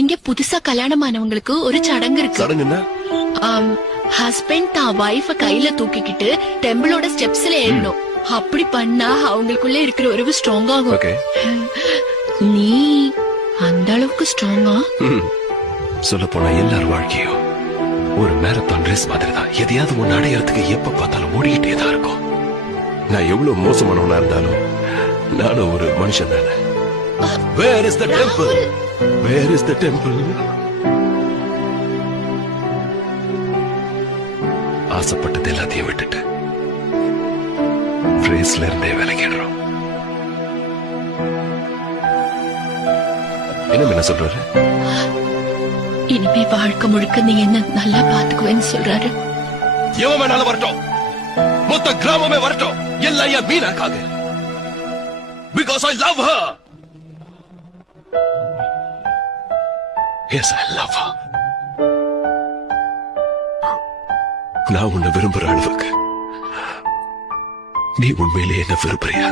இங்க புதுசா கல்யாணமானவங்களுக்கு ஒரு சடங்கு இருக்கு. சடங்குன்னா ஹஸ்பண்ட் தான் வைஃப கையில தூக்கிக்கிட்டு டெம்பிளோட ஸ்டெப்ஸ்ல ஏறணும். அப்படி பண்ணா அவங்களுக்குள்ள இருக்கிற உறவு ஸ்ட்ராங் ஆகும். ஓகே. நீ அந்த அளவுக்கு ஸ்ட்ராங்கா? சொல்ல போனா எல்லார் வாழ்க்கையும் ஒரு மேரத்தான் ரேஸ் மாதிரி தான். எதையாவது ஒன்னு அடையறதுக்கு எப்ப பார்த்தாலும் ஓடிக்கிட்டே தான் இருக்கும். நான் எவ்வளவு மோசமானவனா இருந்தாலும் நானும் ஒரு மனுஷன் தானே. Where is the temple? Where is the temple? ஆசைப்பட்டது எல்லாத்தையும் விட்டுட்டு ரேஸ்ல இருந்தே விலகிடுறோம். என்ன சொல்றாரு? இனிமே வாழ்க்கை முழுக்க நீ என்ன நல்லா பாத்துக்குவேன்னு சொல்றாரு. எவன் வேணாலும் வரட்டும், மொத்த கிராமமே வரட்டும், எல்லாம் என் மீனாக்காக. Because I love her. Yes, I love her. நான் உன்னை விரும்புற அளவுக்கு நீ உண்மையிலே என்ன விரும்புறியா?